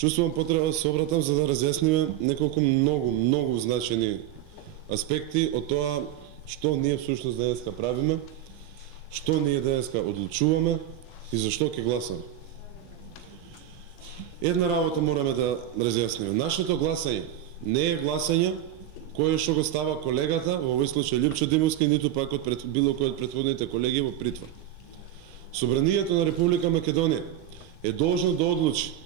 чувствувам потреба да се обратам за да разјасниме неколку многу значени аспекти од тоа што ние всушност денеска правиме, што ние денеска одлучуваме и зашто ќе гласаме. Една работа мораме да разјасниме. Нашето гласање не е гласање кое што го става колегата, во овој случај Лјупчо Димовски, ниту пак од било кој од претходните колеги во притвор. Собранието на Република Македонија е должно да одлучи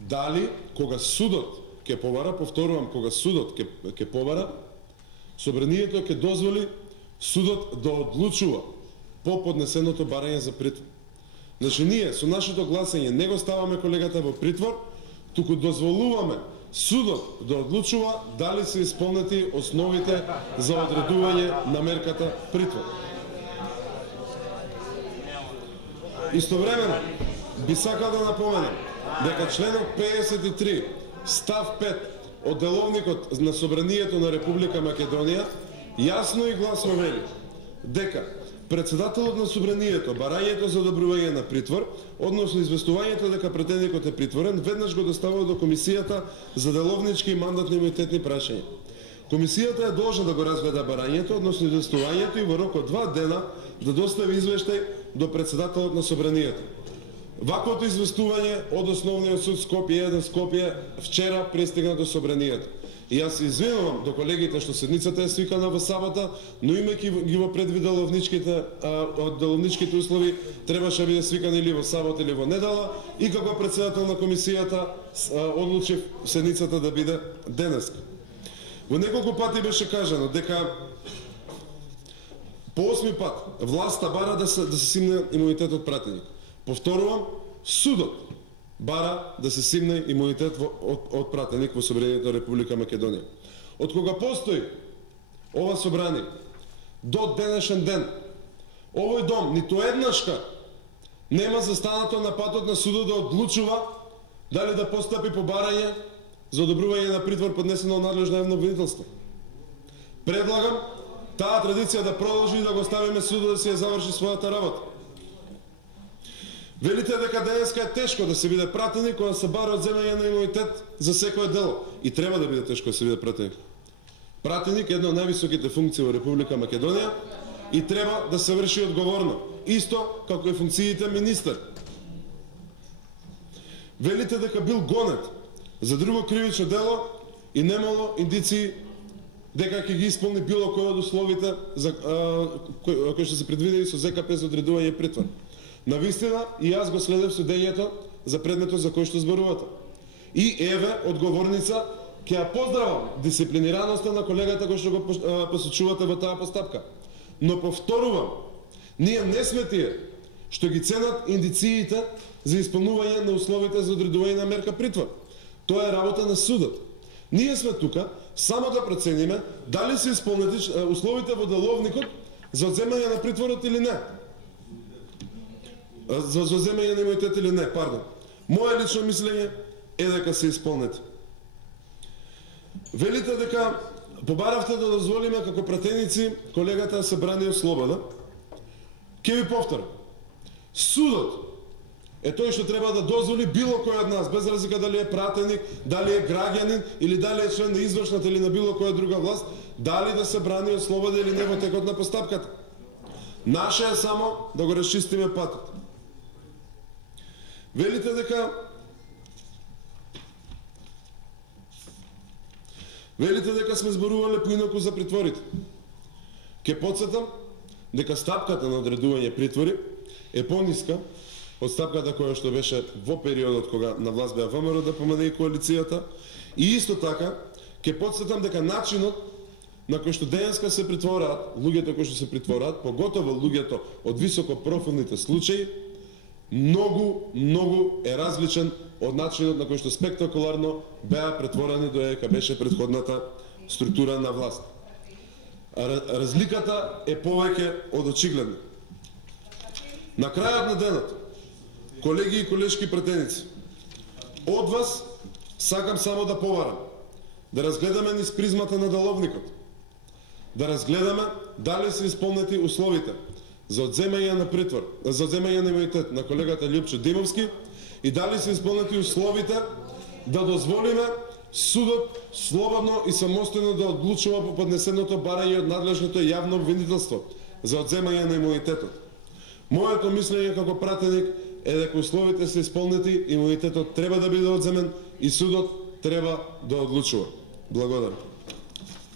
дали кога судот ќе побара, повторувам, кога судот ќе побара, собранието ќе дозволи судот да одлучува по поднесеното барање за притвор. Значи ние со нашето гласање не го ставаме колегата во притвор, туку дозволуваме судот да одлучува дали се исполнети основите за одредување на мерката притвор. Истовремено би сакал да напоменам дека членот 53 став 5 од деловникот на Собранието на Република Македонија јасно и гласно вели дека председателот на Собранието барањето за одобрување на притвор, односно известувањето дека претендикот е притворен, веднаш го доставува до Комисијата за деловнички и мандатни имунитетни прашања. Комисијата е должна да го разгледа барањето, односно известувањето и во рок од 2 дена да достави извештај до председателот на Собранието. Ваквото известување од Основниот суд Скопје 1 Скопје вчера пристигна до Собранието. И јас се извинувам до колегите што седницата е свикана во сабота, но имајќи ги во предвид деловничките услови, требаше да биде свикан или во сабота или во недела, и како председател на комисијата одлучив седницата да биде денеска. Во неколку пати беше кажано дека по 8 пат власта бара да се симне имунитетот пратеник. Повторувам, судот бара да се симне имунитет од пратеник во Собранието на Република Македонија. Од кога постои ова собрание до денешен ден, овој дом ниту еднашка нема застанато на патот на судот да одлучува дали да постапи по барање за одобрување на притвор поднесено од надлежно јавно обвинителство. Предлагам таа традиција да продолжи и да го ставиме судот да си ја заврши својата работа. Велите дека денеска е тешко да се биде пратеник кога се бара одземање на имунитет за секое дело. И треба да биде тешко да се биде пратеник. Пратеник е една од највисоките функции во Република Македонија и треба да се врши одговорно. Исто како и функциите министер. Велите дека бил гонет за друго кривично дело и немало индиции дека ќе ги исполни било кој од условите кои што се предвидени со ЗКП за одредување притвор. Навистина и јас го следев судењето за предметот за кој што зборувате. И еве одговорница, ќе ја поздравам дисциплинираноста на колегата кој што го посочувате во таа постапка. Но повторувам, ние не сме тие што ги ценат индициите за исполнување на условите за одредување на мерка притвор. Тоа е работа на судот. Ние сме тука само да процениме дали се исполнети условите во деловникот за одземање на притворот или не. За одземање на имунитет или не, пардон. Моје лично мислење е дека се исполнети. Велите дека побаравте да дозволиме како пратеници колегата да се брани од слобода. Ке ви повторам. Судот е тој што треба да дозволи било кој од нас, без разлика дали е пратеник, дали е граѓанин или дали е член на извршната или на било која друга власт, дали да се брани од слобода или не во текот на постапката. Наше е само да го расчистиме патот. Велите дека сме зборувале поинаку за притворите. Ке потсетам дека стапката на одредување притвори е пониска од стапката која што беше во периодот кога на власт беа ВМРО да помине и коалицијата, и исто така ке потсетам дека начинот на кој што денеска се притвораат, луѓето кои што се притвораат, поготово луѓето од високо профилните случаи, многу е различен од начинот на кој што спектакуларно беа претворени додека беше претходната структура на власт. Разликата е повеќе од очигледна. На крајот на денот, колеги и колешки пратеници, од вас сакам само да побарам, да разгледаме низ призмата на деловникот, да разгледаме дали се исполнети условите за одземање на притвор, за одземање на имунитет на колегата Лјупчо Димовски и дали се исполнети условите да дозволиме судот слободно и самостојно да одлучува по поднесеното барање од надлежното јавно обвинителство за одземање на имунитетот. Моето мислење како пратеник е дека условите се исполнети, имунитетот треба да биде одземен и судот треба да одлучува. Благодарам.